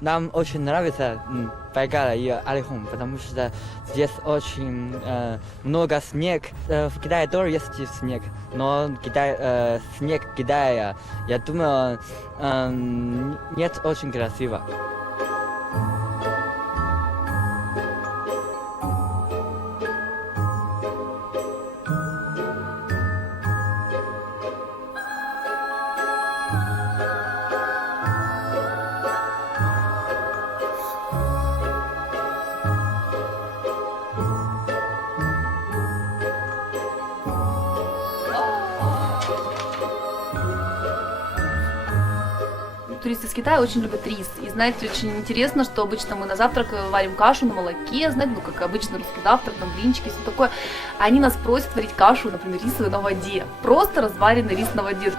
Нам очень нравится Байгара и Алихон, потому что здесь очень много снег. В Китае тоже есть снег, но снег Китая, я думаю, нет очень красиво. Туристы из Китая очень любят рис. И, знаете, очень интересно, что обычно мы на завтрак варим кашу на молоке, знаете, ну, как обычно русский завтрак, там, блинчики, все такое. А они нас просят варить кашу, например, рисовую на воде. Просто разваренный рис на воде.